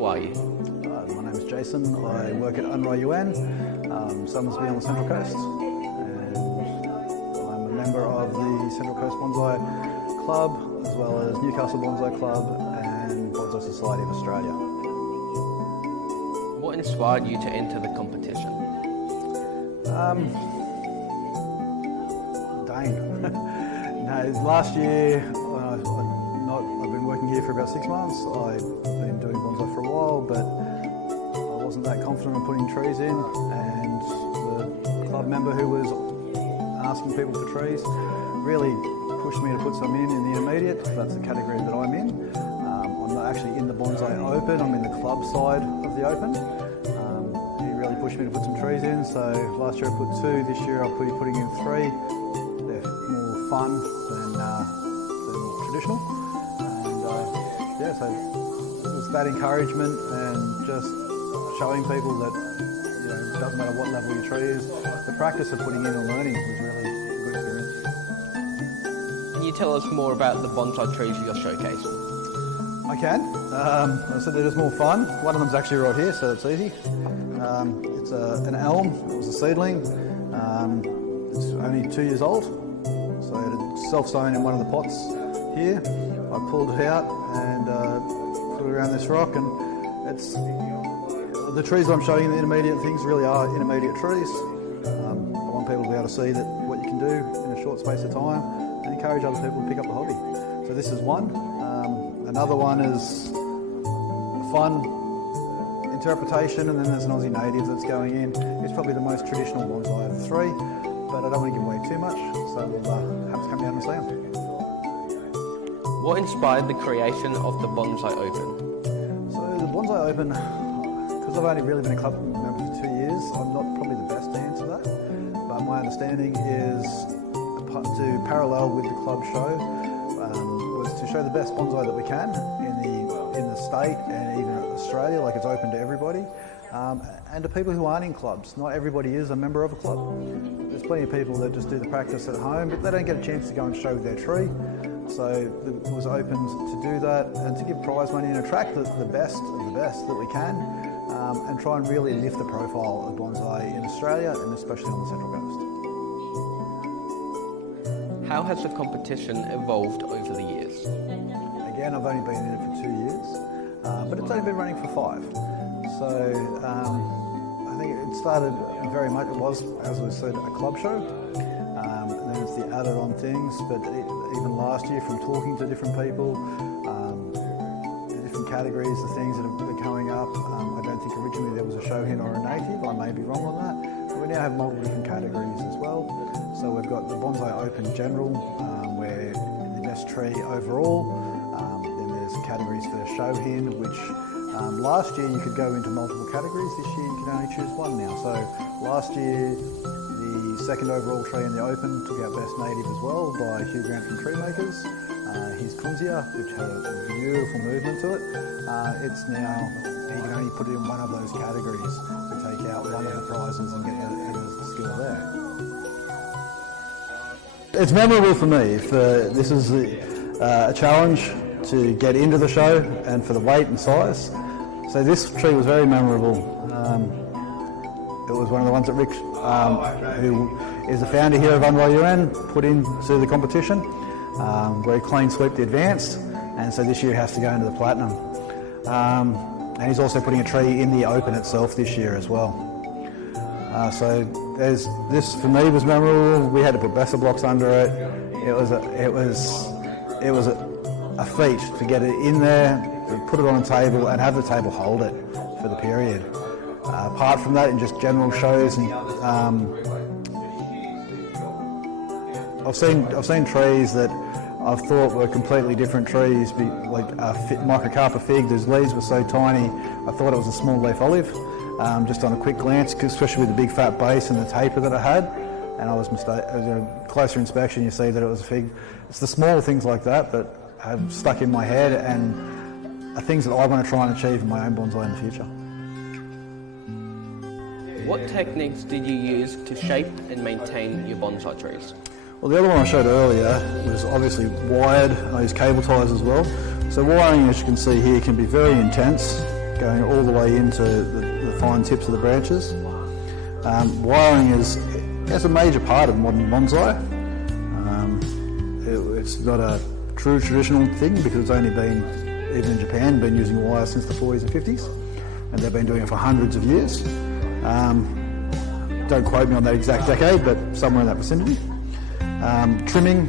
Who are you? My name is Jason. I work at Unrai UN, Somersby on the Central Coast, and I'm a member of the Central Coast Bonsai Club, as well as Newcastle Bonsai Club and Bonsai Society of Australia. What inspired you to enter the competition? Dane. No, last year, I've been working here for about 6 months. I've been doing bonsai for a while, but I wasn't that confident in putting trees in, and the club member who was asking people for trees really pushed me to put some in the intermediate. That's the category that I'm in. I'm not actually in the Bonsai Open, I'm in the club side of the Open. He really pushed me to put some trees in, so last year I put 2, this year I'll be putting in 3. They're more fun than traditional. And yeah, so it's that encouragement and just showing people that, you know, it doesn't matter what level your tree is, the practice of putting in and learning was really a good experience. Can you tell us more about the bonsai trees you're showcasing? I can. I said they're just more fun. One of them's actually right here, so it's easy. It's an elm. It was a seedling. It's only 2 years old, so it's self-sown in one of the pots here. I pulled it out and put it around this rock, and it's the trees I'm showing you, the intermediate things really are intermediate trees. I want people to be able to see that what you can do in a short space of time and encourage other people to pick up the hobby. So this is one. Another one is fun interpretation, and then there's an Aussie native that's going in. It's probably the most traditional bonsai of the 3, but I don't want to give away too much, so we'll have to come down and see them. What inspired the creation of the Bonsai Open? So the Bonsai Open, because I've only really been a club member for 2 years, I'm not probably the best to answer that, but my understanding is to parallel with the club show, was to show the best bonsai that we can in the state and even Australia, like it's open to everybody, and to people who aren't in clubs. Not everybody is a member of a club. There's plenty of people that just do the practice at home, but they don't get a chance to go and show their tree. So it was open to do that and to give prize money and attract the best of the best that we can, and try and really lift the profile of bonsai in Australia and especially on the Central Coast. How has the competition evolved over the years? Again, I've only been in it for 2 years, but it's only been running for 5. So I think it started very much, it was, as I said, a club show, and then it's the added on things, but even last year from talking to different people, the different categories, the things that are coming up, I don't think originally there was a Shohin or a native, I may be wrong on that, but we now have multiple different categories as well. So we've got the Bonsai Open General, where the best tree overall. Then there's categories for Shohin, which last year you could go into multiple categories. This year you can only choose one now. So last year the second overall tree in the Open took out Best Native as well by Hugh Grant from Tree Makers. His Kunzia, which had a beautiful movement to it. It's now, he can only put it in one of those categories to take out one of the prizes and get a skill there. It's memorable for me. This is a challenge to get into the show and for the weight and size. So this tree was very memorable. It was one of the ones that Rick, who is the founder here of Unrai UN, put into the competition, where he clean swept the advanced, and so this year has to go into the platinum. And he's also putting a tree in the Open itself this year as well. So this for me was memorable. We had to put Bessa blocks under it. It was a feat to get it in there, to put it on a table and have the table hold it for the period. Apart from that, in just general shows, and I've seen trees that I've thought were completely different trees, like a Microcarpa fig. Those leaves were so tiny, I thought it was a small leaf olive. Just on a quick glance, especially with the big fat base and the taper that it had, and I was mistaken. Closer inspection, you see that it was a fig. It's the small things like that that have stuck in my head and are things that I want to try and achieve in my own bonsai in the future. What techniques did you use to shape and maintain your bonsai trees? Well, the other one I showed earlier was obviously wired. I use cable ties as well. So wiring, as you can see here, can be very intense going all the way into the fine tips of the branches. Wiring is a major part of modern bonsai. It's not a true traditional thing because it's only been, even in Japan, been using wire since the 40s and 50s, and they've been doing it for hundreds of years. Don't quote me on that exact decade, but somewhere in that vicinity. Trimming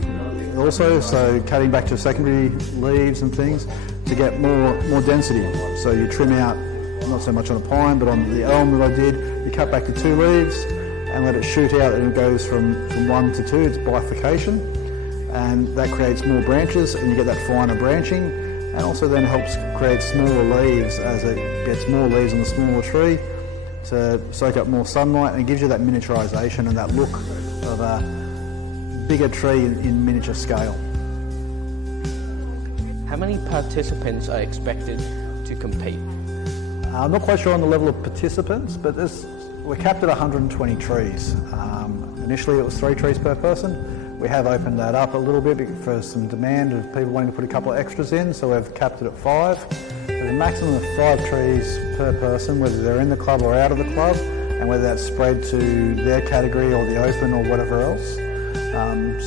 also, so cutting back to secondary leaves and things to get more density. So you trim out, not so much on a pine, but on the elm that I did, you cut back to 2 leaves and let it shoot out, and it goes from 1 to 2, it's bifurcation, and that creates more branches and you get that finer branching, and also then helps create smaller leaves as it gets more leaves on the smaller tree to soak up more sunlight, and it gives you that miniaturisation and that look of a bigger tree in miniature scale. How many participants are expected to compete? I'm not quite sure on the level of participants, but we're capped at 120 trees. Initially it was 3 trees per person. We have opened that up a little bit for some demand of people wanting to put a couple of extras in, so we've capped it at 5. There's a maximum of 5 trees per person, whether they're in the club or out of the club, and whether that's spread to their category or the open or whatever else.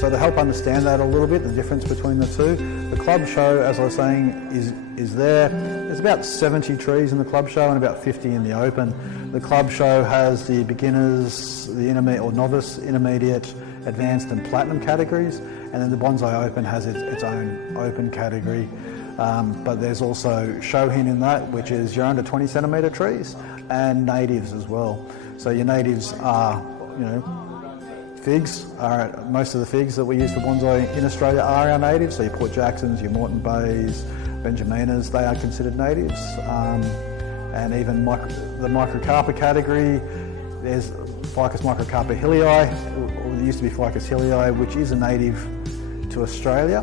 So to help understand that a little bit, the difference between the two, the club show, as I was saying, is there. There's about 70 trees in the club show and about 50 in the open. The club show has the beginners, the intermediate or novice, intermediate, advanced and platinum categories, and then the Bonsai Open has its own open category. But there's also Shohin in that, which is your under 20 centimetre trees, and natives as well. So your natives are, figs. Most of the figs that we use for bonsai in Australia are our natives. So your Port Jacksons, your Moreton Bays, Benjaminas, they are considered natives. And even the microcarpa category, there's Ficus microcarpa hilii, or there used to be Ficus hilii, which is a native to Australia.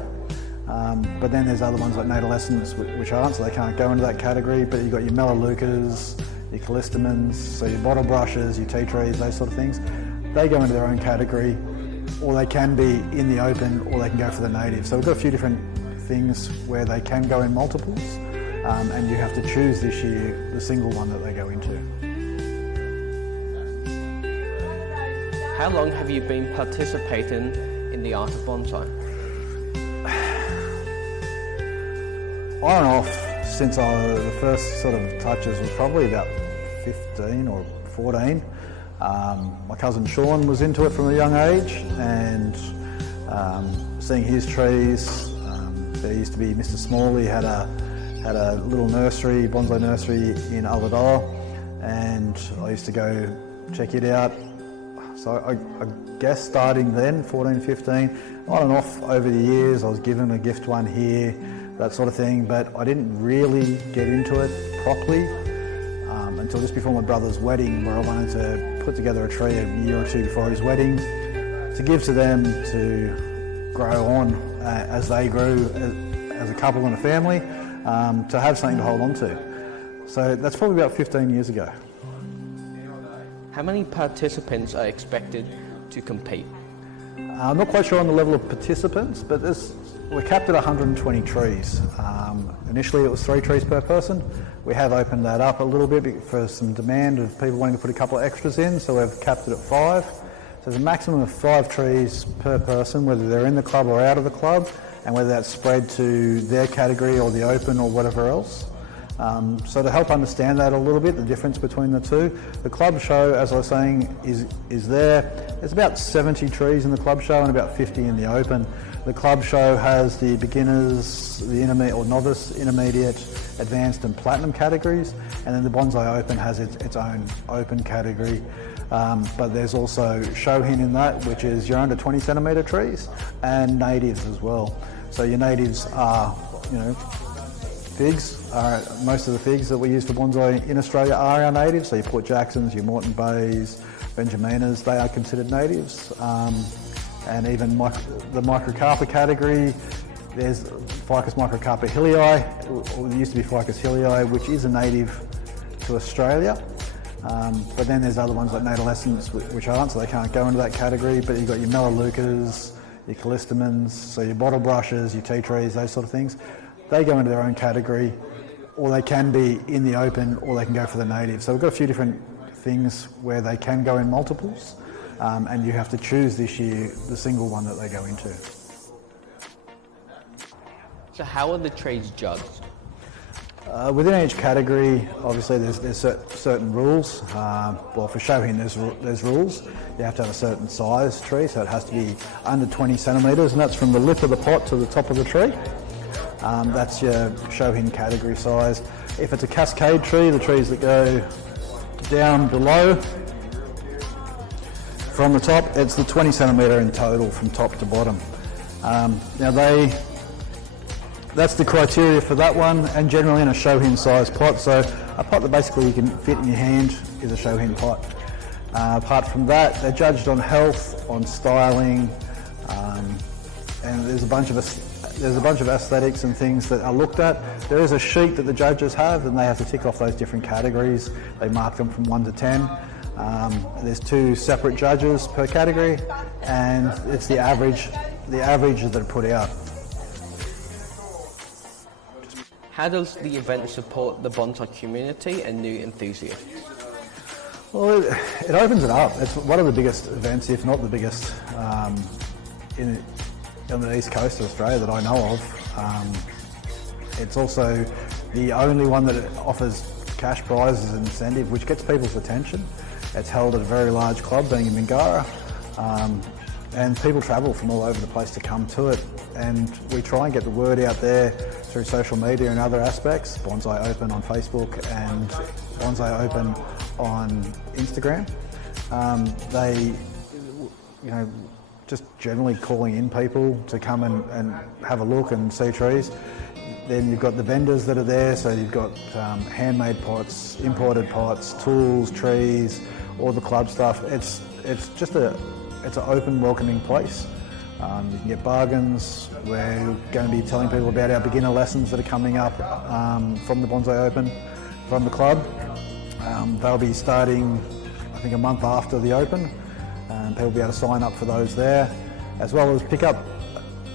But then there's other ones like natulescents, which aren't, so they can't go into that category. But you've got your melaleucas, your callistemons, so your bottle brushes, your tea trees, those sort of things. They go into their own category, or they can be in the open, or they can go for the native. So we've got a few different things where they can go in multiples, and you have to choose this year the single one that they go into. How long have you been participating in the art of bonsai? On and off since the first sort of touches was probably about 15 or 14. My cousin Shohin was into it from a young age, and seeing his trees, there used to be Mr. Smalley had a little nursery, bonsai nursery in Ulladulla, and I used to go check it out. So I guess starting then, 14, 15, on and off over the years, I was given a gift one here, that sort of thing, but I didn't really get into it properly until just before my brother's wedding, where I wanted to put together a tree a year or 2 before his wedding to give to them to grow on as they grew as a couple and a family, to have something to hold on to. So that's probably about 15 years ago. How many participants are expected to compete? I'm not quite sure on the level of participants, but we're capped at 120 trees. Initially it was 3 trees per person. We have opened that up a little bit for some demand of people wanting to put a couple of extras in, so we've capped it at 5. So there's a maximum of 5 trees per person, whether they're in the club or out of the club, and whether that's spread to their category or the open or whatever else. So to help understand that a little bit, the difference between the two, the club show, as I was saying, is there. There's about 70 trees in the club show and about 50 in the open. The club show has the beginners, the intermediate or novice, intermediate, advanced and platinum categories, and then the Bonsai Open has its own open category. But there's also Shohin in that, which is your under 20 centimetre trees, and natives as well. So your natives are, figs. Most of the figs that we use for bonsai in Australia are our natives. So your Port Jacksons, your Moreton Bays, Benjaminas, they are considered natives. And even the microcarpa category, there's Ficus microcarpa hilii, or there used to be Ficus hilii, which is a native to Australia. But then there's other ones like natulescents, which aren't, so they can't go into that category. But you've got your melaleucas, your callistemons, so your bottle brushes, your tea trees, those sort of things. They go into their own category, or they can be in the open, or they can go for the native. So we've got a few different things where they can go in multiples, and you have to choose this year the single one that they go into. So how are the trees judged? Within each category, obviously there's certain rules. Well, for Shohin there's rules. You have to have a certain size tree, so it has to be under 20 centimetres, and that's from the lip of the pot to the top of the tree. That's your Shohin category size. If it's a cascade tree, the trees that go down below from the top, it's the 20 centimetre in total from top to bottom. Now that's the criteria for that one, and generally in a Shohin size pot. So a pot that basically you can fit in your hand is a Shohin pot. Apart from that, they're judged on health, on styling, and there's a bunch of aesthetics and things that are looked at. There is a sheet that the judges have, and they have to tick off those different categories. They mark them from 1 to 10. There's 2 separate judges per category, and it's the averages that are put out. How does the event support the bonsai community and new enthusiasts? Well, it opens it up. It's one of the biggest events, if not the biggest, on the east coast of Australia that I know of. It's also the only one that offers cash prizes and incentive, which gets people's attention. It's held at a very large club, being in Mingara, and people travel from all over the place to come to it. And we try and get the word out there through social media and other aspects. Bonsai Open on Facebook and Bonsai Open on Instagram. They, just generally calling in people to come and have a look and see trees. Then you've got the vendors that are there, so you've got handmade pots, imported pots, tools, trees, all the club stuff. It's an open, welcoming place. You can get bargains. We're going to be telling people about our beginner lessons that are coming up from the Bonsai Open, from the club. They'll be starting, I think, a month after the Open, and people will be able to sign up for those there, as well as pick up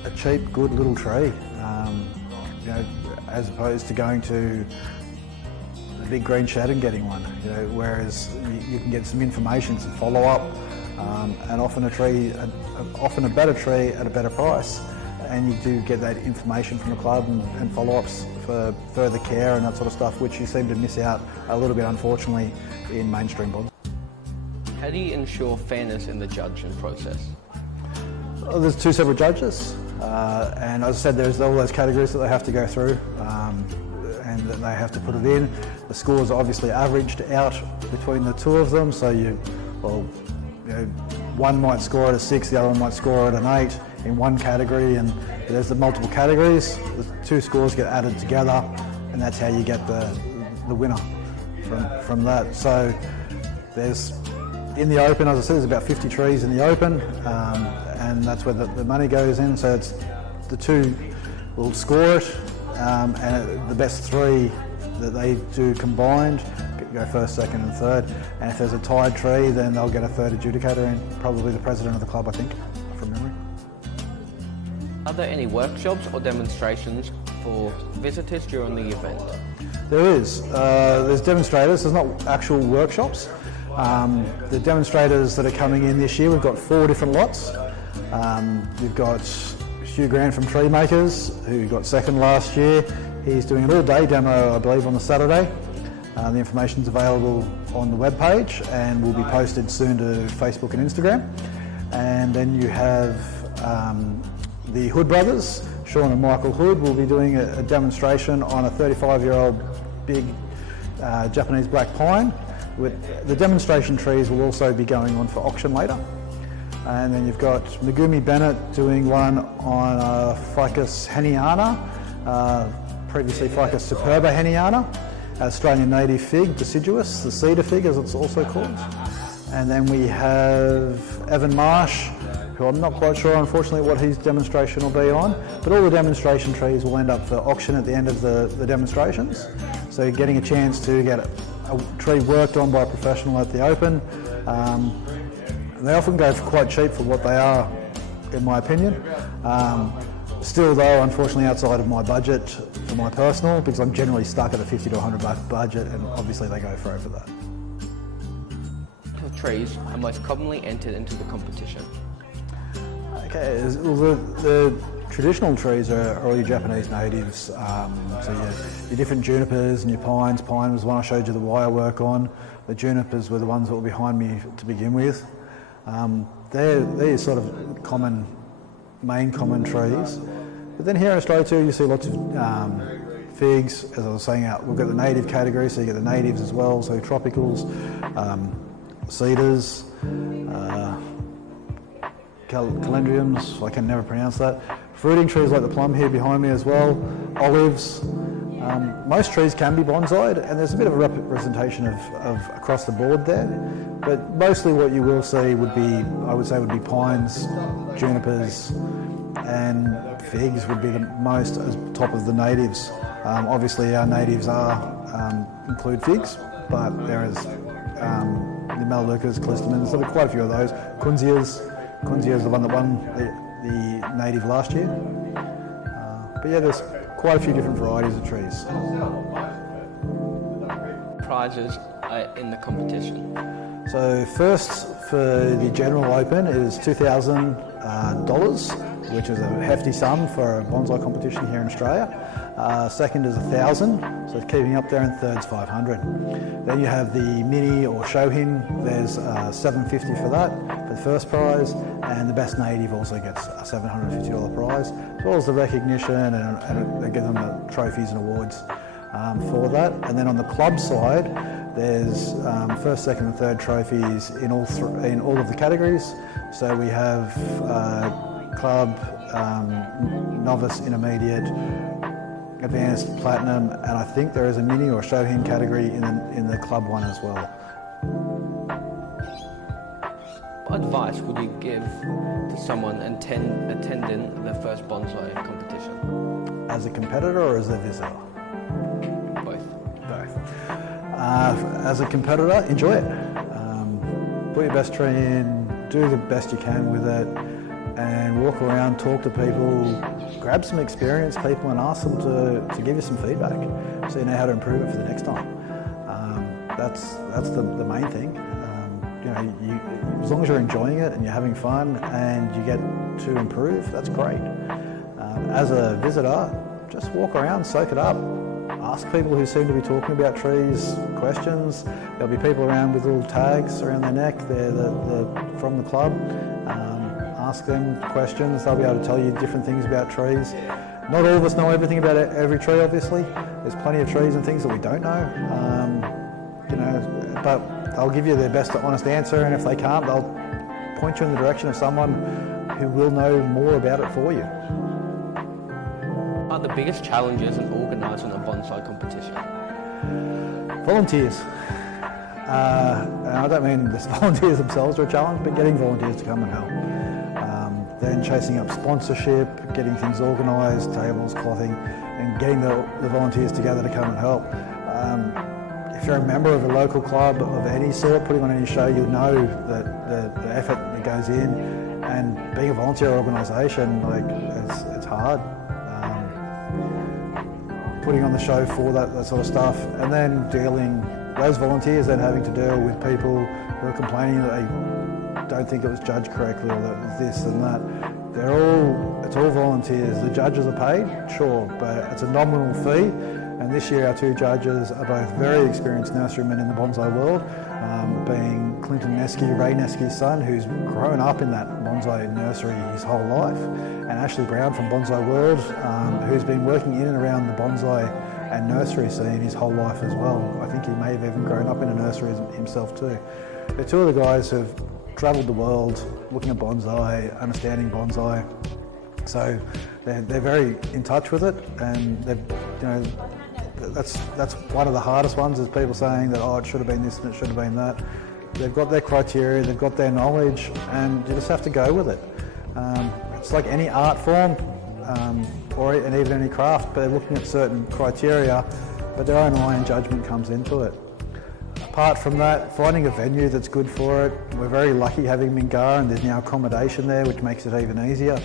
a cheap, good little tree, as opposed to going to a big green shed and getting one. Whereas you can get some information, some follow-up, and often a better tree at a better price, and you do get that information from the club and follow-ups for further care and that sort of stuff, which you seem to miss out a little bit, unfortunately, in mainstream bonsai. How do you ensure fairness in the judging process? Well, there's 2 separate judges, and as I said, there's all those categories that they have to go through, and that they have to put it in. The scores are obviously averaged out between the 2 of them, so one might score at a 6, the other one might score at an 8 in one category, and there's the multiple categories. The 2 scores get added together, and that's how you get the winner from that. So in the Open, as I said, there's about 50 trees in the Open, and that's where the money goes in. So it's the 2 will score it, and the best 3 that they do combined go first, second and third. And if there's a tied tree, then they'll get a third adjudicator in, probably the president of the club, I think, from memory. Are there any workshops or demonstrations for visitors during the event? There is. There's demonstrators. There's not actual workshops. The demonstrators that are coming in this year, we've got 4 different lots. We've got Hugh Grant from Tree Makers, who got second last year. He's doing an all-day demo, I believe, on the Saturday. The information's available on the webpage and will be posted soon to Facebook and Instagram. And then you have the Hood brothers, Sean and Michael Hood, will be doing a demonstration on a 35-year-old big Japanese black pine. The demonstration trees will also be going on for auction later. And then you've got Megumi Bennett doing one on Ficus heniana, previously Ficus superba heniana, Australian native fig, deciduous, the cedar fig as it's also called. And then we have Evan Marsh, who I'm not quite sure, unfortunately, what his demonstration will be on, but all the demonstration trees will end up for auction at the end of the demonstrations. So getting a chance to get a tree worked on by a professional at the Open. They often go for quite cheap for what they are, in my opinion. Still though, unfortunately outside of my budget for my personal, because I'm generally stuck at a 50 to 100 buck budget, and obviously they go for over that. What trees are most commonly entered into the competition? Okay, well, the traditional trees are all your Japanese natives, so your different junipers and your pines. Pine was the one I showed you the wire work on. The junipers were the ones that were behind me to begin with. They're sort of main common trees. But then here in Australia too, you see lots of figs, as I was saying. We've got the native category, so you get the natives as well, so tropicals, cedars, calendriums, I can never pronounce that. Fruiting trees like the plum here behind me as well, olives. Most trees can be bonsai'd, and there's a bit of a representation of across the board there, but mostly what you will see would be, I would say, would be pines, junipers, and figs would be the most as top of the natives. Obviously our natives include figs, but there is the Melaleucas, Callistemons, so there are quite a few of those. Kunzias is the one that won the native last year. But yeah, there's quite a few different varieties of trees. Prizes in the competition. So first for the General Open is $2,000, which is a hefty sum for a bonsai competition here in Australia. Second is $1,000, so it's keeping up there, and third's $500. Then you have the Mini or Shohin, there's $750 for that, for the first prize, and the best native also gets a $750 prize, as well as the recognition, and they give them the trophies and awards for that. And then on the club side, there's first, second and third trophies in all of the categories. So we have club, novice, intermediate, advanced, platinum, and I think there is a mini or Shohin category in the club one as well. What advice would you give to someone attending the first bonsai competition? As a competitor or as a visitor? Both. As a competitor, enjoy it. Put your best tree in, do the best you can with it, and walk around, talk to people, grab some experienced people and ask them to give you some feedback so you know how to improve it for the next time. That's the main thing. As long as you're enjoying it and you're having fun and you get to improve, that's great. As a visitor, just walk around, soak it up. Ask people who seem to be talking about trees questions. There'll be people around with little tags around their neck. They're from the club. Ask them questions. They'll be able to tell you different things about trees. Not all of us know everything about every tree, obviously. There's plenty of trees and things that we don't know. But they'll give you their best honest answer, and if they can't, they'll point you in the direction of someone who will know more about it for you. What are the biggest challenges in organising a bonsai competition? Volunteers. And I don't mean the volunteers themselves are a challenge, but getting volunteers to come and help. Then chasing up sponsorship, getting things organised, tables, clothing, and getting the volunteers together to come and help. If you're a member of a local club of any sort, putting on any show, you'll know that the effort that goes in, and being a volunteer organisation, it's hard. Putting on the show for that sort of stuff, and then those volunteers then having to deal with people who are complaining that they don't think it was judged correctly, or that it was this and that. It's all volunteers. The judges are paid, sure, but it's a nominal fee. And this year our two judges are both very experienced nurserymen in the bonsai world, being Clinton Nesky, Ray Nesky's son, who's grown up in that bonsai nursery his whole life, and Ashley Brown from Bonsai World, who's been working in and around the bonsai and nursery scene his whole life as well. I think he may have even grown up in a nursery himself too. They're two of the guys who've travelled the world looking at bonsai, understanding bonsai, so they're very in touch with it, and that's one of the hardest ones, is people saying that, it should have been this and it should have been that. They've got their criteria, they've got their knowledge, and you just have to go with it. It's like any art form, and even any craft, but they're looking at certain criteria, but their own eye and judgment comes into it. Apart from that, finding a venue that's good for it. We're very lucky having Mingara, and there's now accommodation there, which makes it even easier.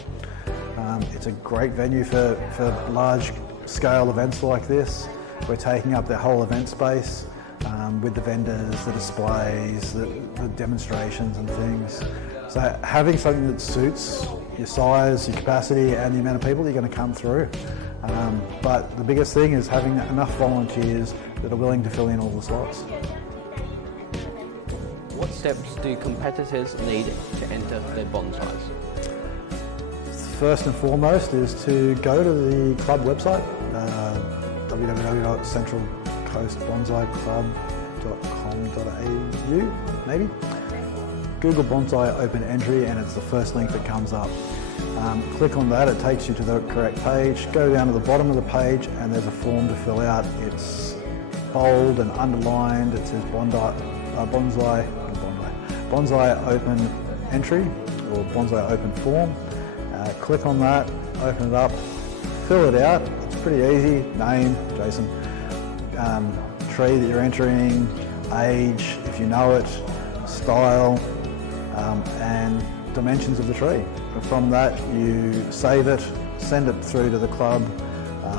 It's a great venue for large scale events like this. We're taking up the whole event space with the vendors, the displays, the demonstrations and things. So having something that suits your size, your capacity and the amount of people you're going to come through. But the biggest thing is having enough volunteers that are willing to fill in all the slots. What steps do competitors need to enter their bonsais? First and foremost is to go to the club website, www.centralcoastbonsaiClub.com.au, maybe. Google Bonsai Open entry and it's the first link that comes up. Click on that, it takes you to the correct page. Go down to the bottom of the page and there's a form to fill out. It's bold and underlined. It says Bonsai Open entry or Bonsai Open form. Click on that, open it up, fill it out. It's pretty easy. Name, Jason, tree that you're entering, age, if you know it, style, and dimensions of the tree. From that you save it, send it through to the club.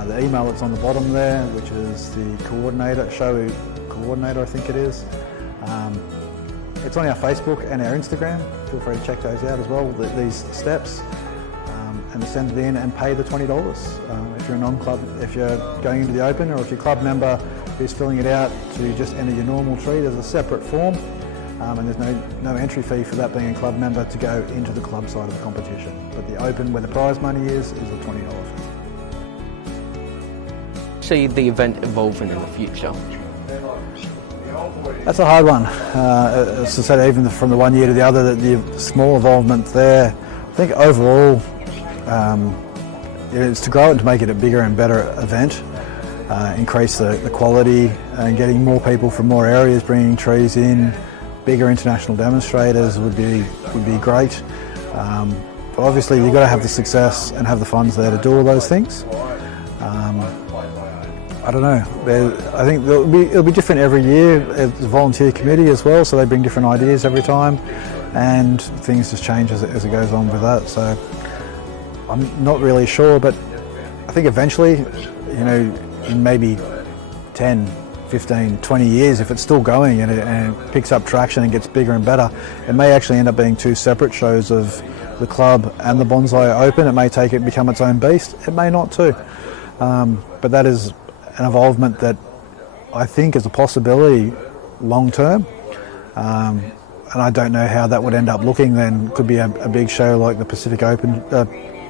The email that's on the bottom there, which is the coordinator, show coordinator I think it is. It's on our Facebook and our Instagram. Feel free to check those out as well, these steps. And send it in and pay the $20. If you're a non-club, if you're going into the open, or if you're a club member who's filling it out to just enter your normal tree, there's a separate form, and there's no entry fee for that being a club member to go into the club side of the competition. But the open, where the prize money is a $20 fee. See the event evolving in the future? That's a hard one. As I said, even from the one year to the other, the small involvement there. I think overall, it's to grow it and to make it a bigger and better event, increase the quality and getting more people from more areas, bringing trees in, bigger international demonstrators would be great. But obviously you've got to have the success and have the funds there to do all those things. I don't know. I think it'll be different every year. It's a volunteer committee as well, so they bring different ideas every time, and things just change as it goes on with that. So I'm not really sure, but I think eventually, in maybe 10, 15, 20 years, if it's still going and it picks up traction and gets bigger and better, it may actually end up being two separate shows of the club and the Bonsai Open. It may become its own beast. It may not too. But that is an involvement that I think is a possibility long term. And I don't know how that would end up looking then. Could be a big show like the Pacific Open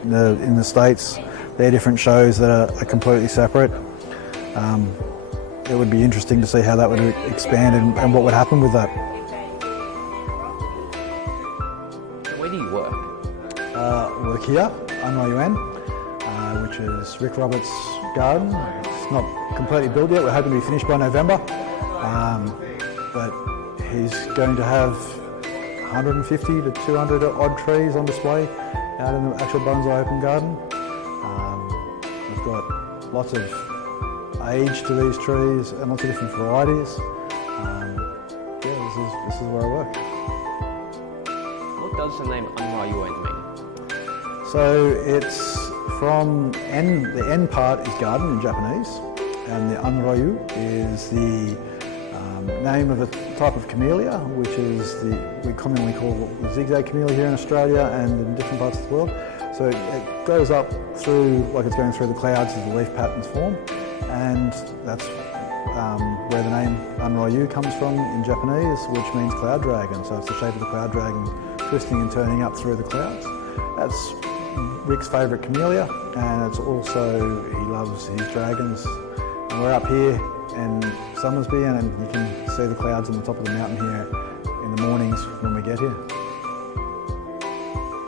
in the States. They're different shows that are completely separate. It would be interesting to see how that would expand and what would happen with that. Where do you work? Work here, Unrayuan, which is Rick Roberts' garden. It's not completely built yet. We're hoping to be finished by November. But he's going to have 150 to 200 odd trees on display out in the actual Bonsai Open garden. We've got lots of age to these trees and lots of different varieties. This is where I work. What does the name Unrayuan mean? So it's from the N part is garden in Japanese, and the Unrayu is the name of a type of camellia, which is we commonly call the zigzag camellia here in Australia and in different parts of the world. So it goes up through, like it's going through the clouds as the leaf patterns form, and that's where the name Unrayu comes from in Japanese, which means cloud dragon. So it's the shape of the cloud dragon twisting and turning up through the clouds. That's Rick's favourite camellia, and it's also, he loves his dragons. And we're up here in Summersby, and you can see the clouds on the top of the mountain here in the mornings when we get here.